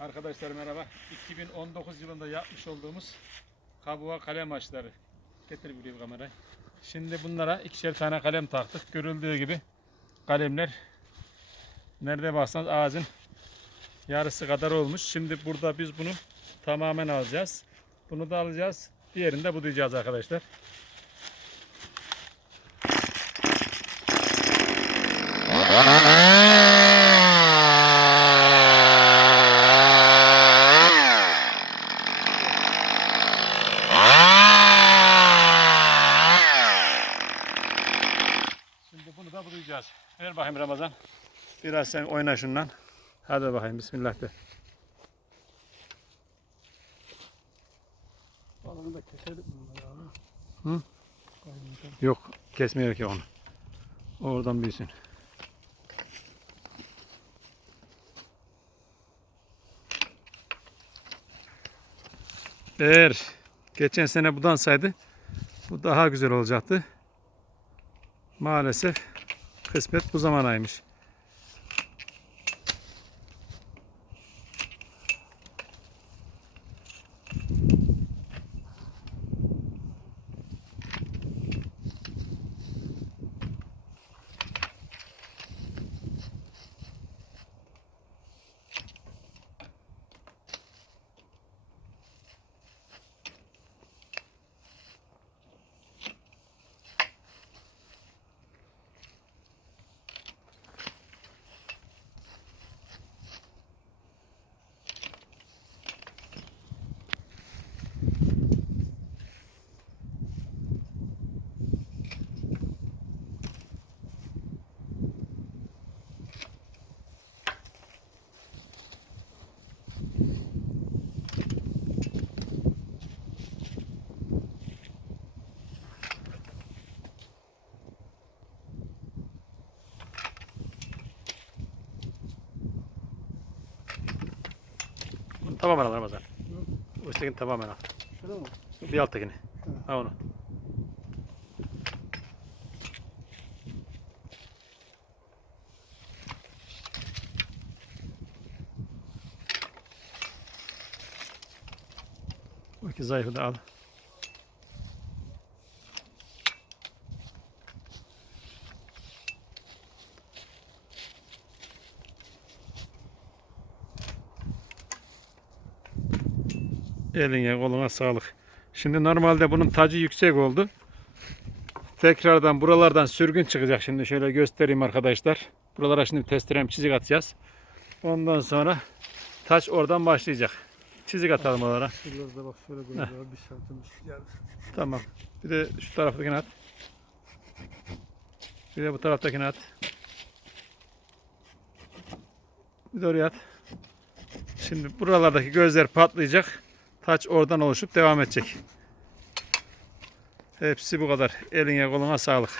Arkadaşlar merhaba. 2019 yılında yapmış olduğumuz kabuğa kalem açları. Getir bir kamerayı. Şimdi bunlara ikişer tane kalem taktık. Görüldüğü gibi kalemler nerede baksanız ağacın yarısı kadar olmuş. Şimdi burada biz bunu tamamen alacağız. Bunu da alacağız. Diğerini de budayacağız arkadaşlar. Şimdi bunu da budayacağız. Ver bakayım Ramazan. Biraz sen oyna şundan. Hadi bakayım bismillah de. Balını da keselim bunları abi. Hı? Yok kesmiyor ki onu. Oradan büyüsün. Eğer geçen sene budansaydı bu daha güzel olacaktı. Maalesef kısmet bu zamanaymış. Bunu tamamen al Ramazan. O üsttekini tamamen al. Şurada mı? Bir alttakini. Al onu. Bu iki zayıfı da al. Eline koluna sağlık. Şimdi normalde bunun tacı yüksek oldu. Tekrardan buralardan sürgün çıkacak. Şimdi şöyle göstereyim arkadaşlar. Buralara şimdi testerem çizik atacağız. Ondan sonra taç oradan başlayacak. Çizik atalım oralara. Şuralarda bak şöyle abi bir şartımız. Yani Tamam. Bir de şu taraftakini at. Bir de bu taraftakini at. Bir de oraya at. Şimdi buralardaki gözler patlayacak. Taç oradan oluşup devam edecek. Hepsi bu kadar. Eline koluna sağlık.